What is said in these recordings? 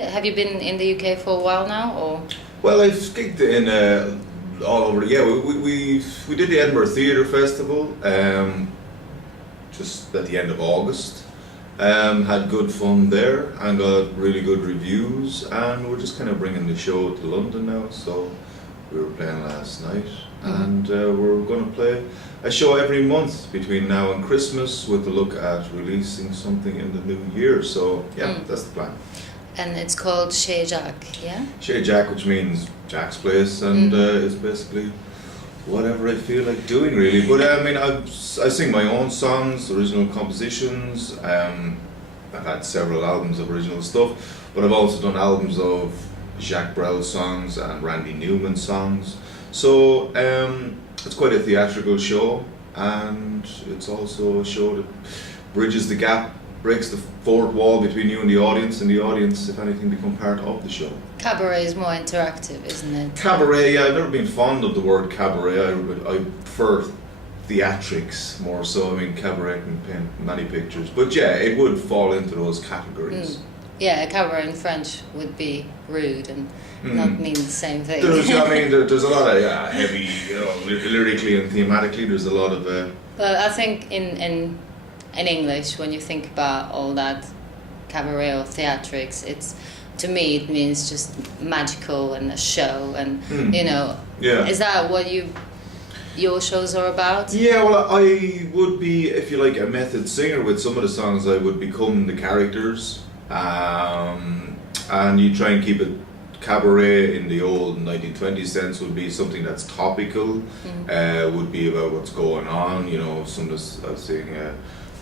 Have you been in the UK for a while now, or? Well, I've gigged in all over. Yeah, we did the Edinburgh Theatre Festival just at the end of August. Had good fun there and got really good reviews, and we're just kind of bringing the show to London now. So we were playing last night, and we're going to play a show every month between now and Christmas with a look at releasing something in the new year. So yeah, that's the plan. And it's called Chez Jack, yeah? Chez Jack, which means Jack's place, and it's basically whatever I feel like doing, really. But I mean, I sing my own songs, original compositions. I've had several albums of original stuff, but I've also done albums of Jacques Brel songs and Randy Newman songs. So it's quite a theatrical show, and it's also a show that bridges the gap, breaks the fourth wall between you and the audience, if anything, become part of the show. Cabaret is more interactive, isn't it? Cabaret, yeah, I've never been fond of the word cabaret. I prefer theatrics more so. I mean, cabaret can paint many pictures, but yeah, it would fall into those categories. Yeah, a cabaret in French would be rude and not mean the same thing. There's a lot of heavy, lyrically and thematically. There's a lot of. But I think in English, when you think about all that cabaret or theatrics, to me it means just magical and a show, and is that what your shows are about? Yeah, well, I would be, if you like, a method singer with some of the songs. I would become the characters, and you try and keep it. Cabaret in the old 1920s sense would be something that's topical, would be about what's going on. I was singing a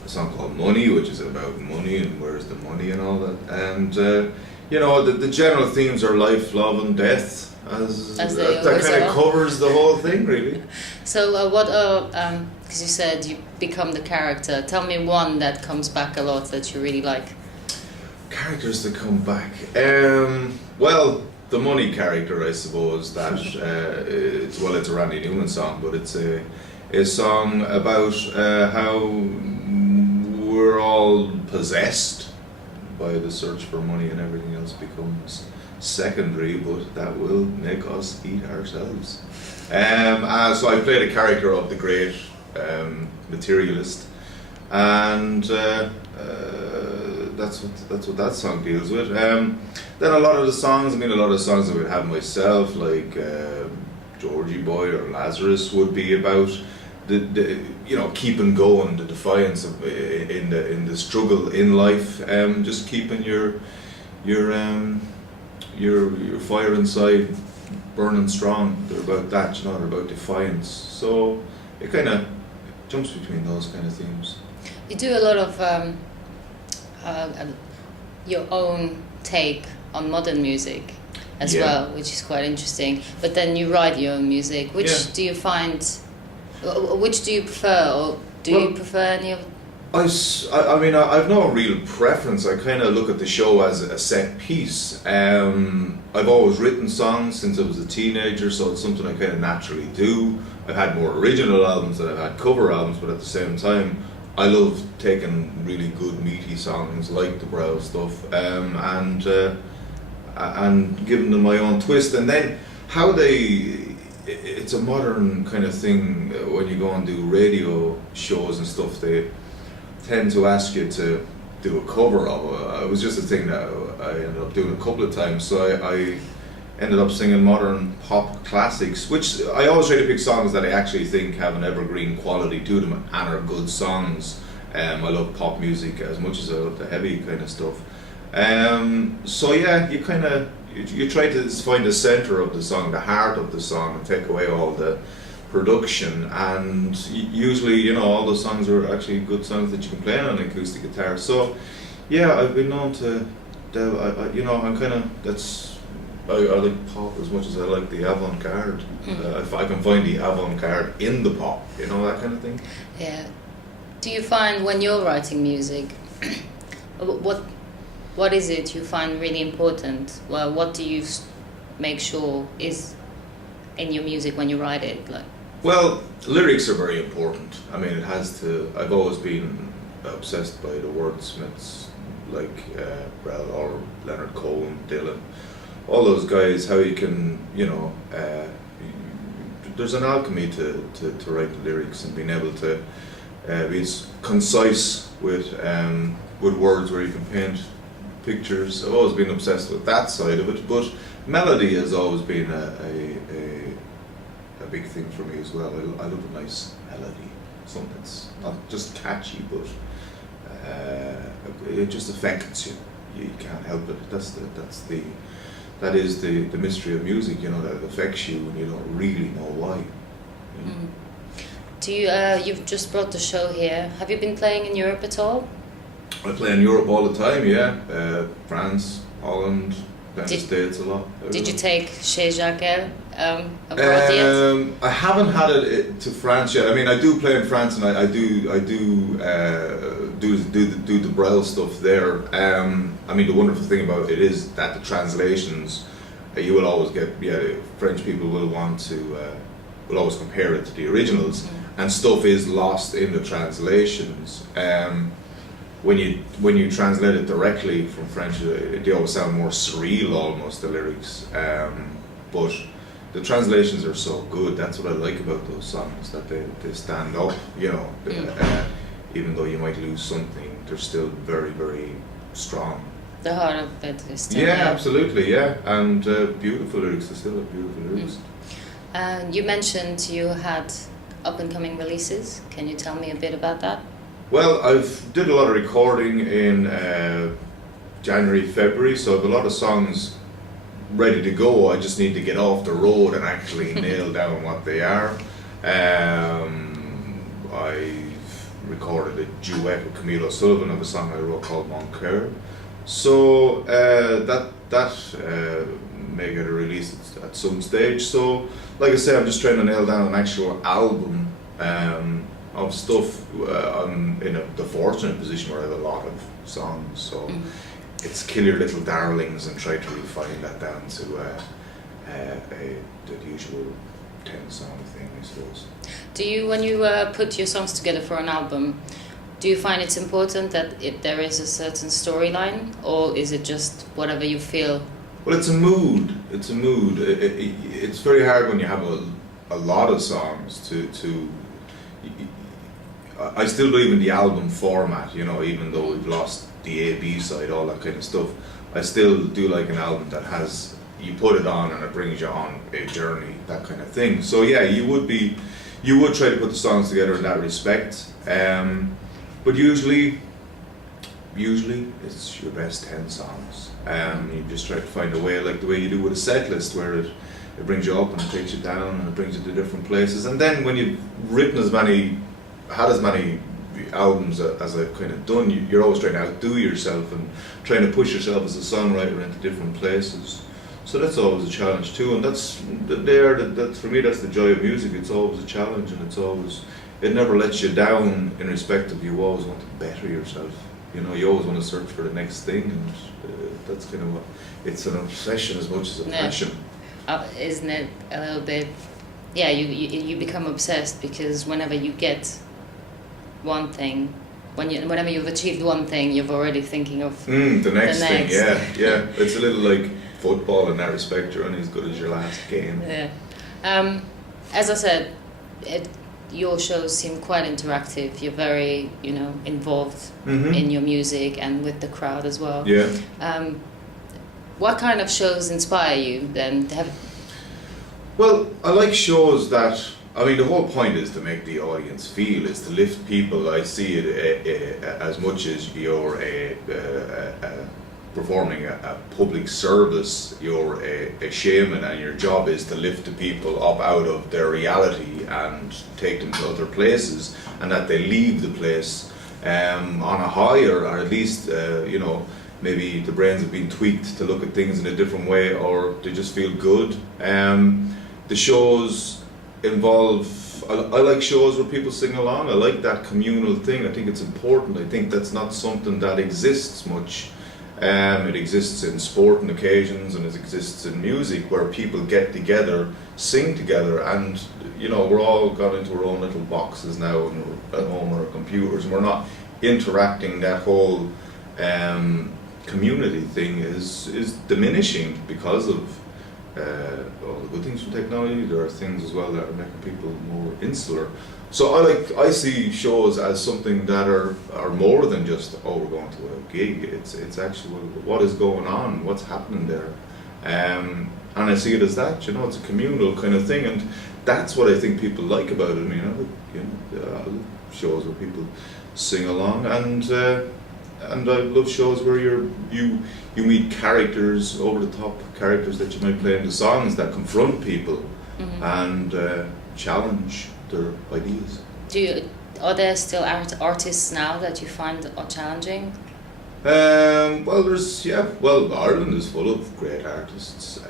song called Money, which is about money and where's the money and all that. And the general themes are life, love, and death. That kind of covers the whole thing, really. So because you said you become the character, tell me one that comes back a lot that you really like. Characters that come back. Well, the money character, I suppose, that it's a Randy Newman song, but it's a song about how we're all possessed by the search for money, and everything else becomes secondary, but that will make us eat ourselves. So I played a character of the great materialist, and that's what that song deals with. Then a lot of the songs I would have myself, like Georgie Boy or Lazarus, would be about the keeping going, the defiance of in the struggle in life, just keeping your fire inside burning strong. They're about that, they're about defiance. So it kind of jumps between those kind of themes. You do a lot of your own take on modern music as well, which is quite interesting. But then you write your own music. Which do you find? Which do you prefer, or you prefer any of? I mean, I've no real preference. I kind of look at the show as a set piece. I've always written songs since I was a teenager, so it's something I kind of naturally do. I've had more original albums than I've had cover albums, but at the same time, I love taking really good meaty songs like the Brel stuff and giving them my own twist. And then it's a modern kind of thing. When you go and do radio shows and stuff, they tend to ask you to do a cover of it was just a thing that I ended up doing a couple of times. So I ended up singing modern pop classics, which I always try to pick songs that I actually think have an evergreen quality to them and are good songs. I love pop music as much as I love the heavy kind of stuff. So yeah, you try to find the center of the song, the heart of the song, and take away all the production. And usually, all those songs are actually good songs that you can play on an acoustic guitar. So yeah, I've been known to I like pop as much as I like the avant-garde. If I can find the avant-garde in the pop, that kind of thing. Yeah. Do you find when you're writing music, what is it you find really important? Well, what do you make sure is in your music when you write it? Well, lyrics are very important. I mean, it has to. I've always been obsessed by the wordsmiths like Brel or Leonard Cohen, Dylan, all those guys. How you can, there's an alchemy to write the lyrics and being able to be concise with words where you can paint pictures. I've always been obsessed with that side of it, but melody has always been a big thing for me as well. I love a nice melody, something that's not just catchy, but it just affects you. You can't help it. That is the mystery of music. That it affects you and you don't really know why. Do you? You've just brought the show here. Have you been playing in Europe at all? I play in Europe all the time. Yeah, France, Holland. Down the States a lot. Did you take Chez Jacques abroad yet? I haven't had it to France yet. I mean, I do play in France, and I do the Braille stuff there. I mean, the wonderful thing about it is that the translations, you will always get. French people will want to will always compare it to the originals, and stuff is lost in the translations. When you translate it directly from French, they always sound more surreal, almost, the lyrics. But the translations are so good. That's what I like about those songs, that they stand up. Even though you might lose something, they're still very, very strong. The heart of it is still there. there. Absolutely, yeah. And beautiful lyrics. They still have beautiful lyrics. You mentioned you had up-and-coming releases. Can you tell me a bit about that? Well, I've did a lot of recording in January, February, so I have a lot of songs ready to go. I just need to get off the road and actually nail down what they are. I've recorded a duet with Camille O'Sullivan of a song I wrote called Mon Coeur. So that may get a release at some stage. So, like I say, I'm just trying to nail down an actual album of stuff. I'm in the fortunate position where I have a lot of songs, so it's kill your little darlings and try to refine that down to the usual 10-song thing, I suppose. Do you, when you put your songs together for an album, do you find it's important that there is a certain storyline, or is it just whatever you feel? Well, it's a mood. It's a mood. It's very hard when you have a lot of songs to I still believe in the album format, even though we've lost the A-B side, all that kind of stuff. I still do like an album that has, you put it on and it brings you on a journey, that kind of thing. So yeah, you would try to put the songs together in that respect. But usually it's your best 10 songs. You just try to find a way, like the way you do with a set list, where it brings you up and it takes you down and it brings you to different places. And then when you've had as many albums as I've kind of done, you're always trying to outdo yourself and trying to push yourself as a songwriter into different places. So that's always a challenge too, and that's for me, that's the joy of music. It's always a challenge, and it never lets you down in respect of, you always want to better yourself. You always want to search for the next thing, and that's kind of what, it's an obsession as much as a passion. Isn't it a little bit? Yeah, you become obsessed, because whenever you get one thing, whenever you've achieved one thing, you're already thinking of the next thing. Yeah. It's a little like football in that respect. You're only as good as your last game. Yeah. As I said, your shows seem quite interactive. You're very, involved in your music and with the crowd as well. Yeah. What kind of shows inspire you then? Well, I like shows that, the whole point is to make the audience feel, is to lift people. I see it as much as you're performing a public service, you're a shaman, and your job is to lift the people up out of their reality and take them to other places, and that they leave the place on a high, or at least, maybe the brains have been tweaked to look at things in a different way, or they just feel good. The shows involve, I like shows where people sing along. I like that communal thing. I think it's important. I think that's not something that exists much. It exists in sporting occasions, and it exists in music, where people get together, sing together, and we're all got into our own little boxes now, and we're at home on our computers, and we're not interacting, that whole community thing is diminishing because of all the good things from technology. There are things as well that are making people more insular. So I see shows as something that are more than just, oh, we're going to a gig. It's actually what is going on, what's happening there, and I see it as that. You know, it's a communal kind of thing, and that's what I think people like about it. I mean, I love shows where people sing along, and I love shows where you meet characters, over the top characters that you might play in the songs that confront people and challenge their ideas. Are there still artists now that you find are challenging? Well, Ireland is full of great artists.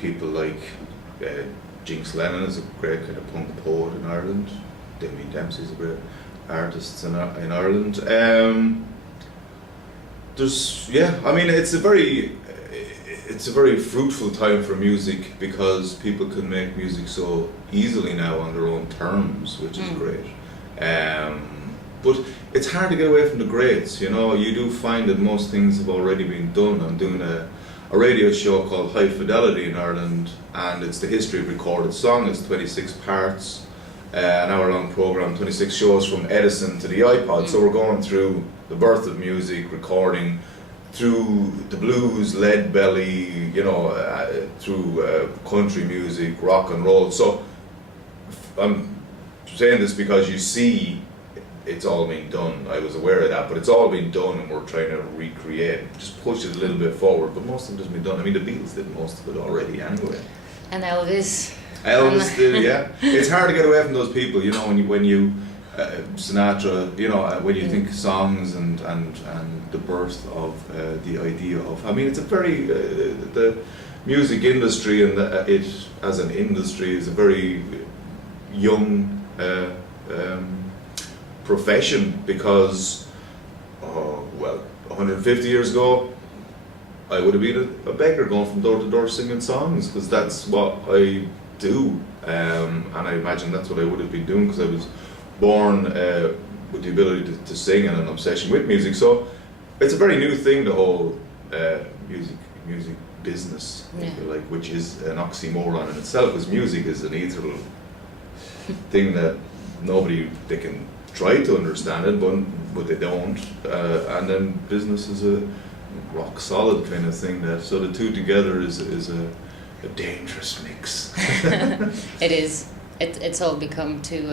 People like Jinx Lennon is a great kind of punk poet in Ireland. Damien Dempsey is a great artist in Ireland. It's a very fruitful time for music because people can make music so easily now on their own terms, which is great. But it's hard to get away from the greats, you know. You do find that most things have already been done. I'm doing a radio show called High Fidelity in Ireland, and it's the history of recorded song. It's 26 parts, an hour-long program, 26 shows from Edison to the iPod. So we're going through the birth of music, recording, through the blues, lead belly, you know, through country music, rock and roll. So I'm saying this because you see it's all been done. I was aware of that, but it's all been done and we're trying to recreate, just push it a little bit forward, but most of it has been done. I mean, the Beatles did most of it already anyway. And Elvis did, yeah. It's hard to get away from those people, you know, when you Sinatra, you know, when you think songs and the birth of the idea of, I mean, it's a very, the music industry and it as an industry is a very young profession because, 150 years ago, I would have been a beggar going from door to door singing songs because that's what I do, and I imagine that's what I would have been doing because I was born with the ability to sing and an obsession with music. So it's a very new thing, the whole music business, if you like, which is an oxymoron in itself, because music is an ethereal thing that they can try to understand it, but they don't. And then business is a rock solid kind of thing. So the two together is a dangerous mix. It is. It's all become too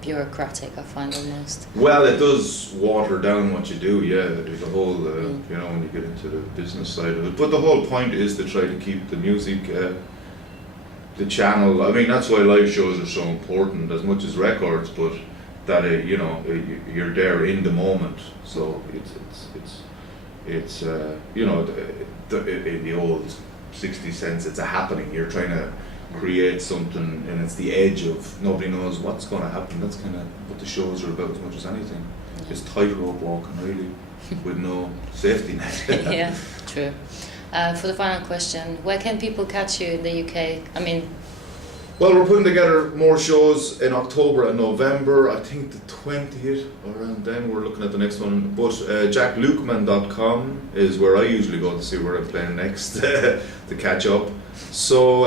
bureaucratic, I find, almost. Well, it does water down what you do, yeah. There's a whole, you know, when you get into the business side of it. But the whole point is to try to keep the music, the channel. I mean, that's why live shows are so important, as much as records, but that, you know, you're there in the moment. So it's you know, in the old 60 cents, it's a happening. You're trying to create something and it's the edge of nobody knows what's going to happen. That's kind of what the shows are about as much as anything. It's tightrope walking, really, with no safety net. Yeah, true. For the final question, where can people catch you in the UK? I mean, well, we're putting together more shows in October and November. I think the 20th, around then, we're looking at the next one. But jacklukeman.com is where I usually go to see where I'm playing next to catch up. So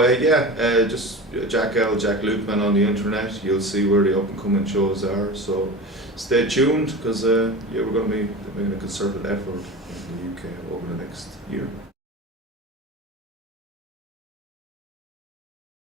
just Jack Lukeman on the internet. You'll see where the up and coming shows are. So stay tuned because we're going to be making a concerted effort in the UK over the next year.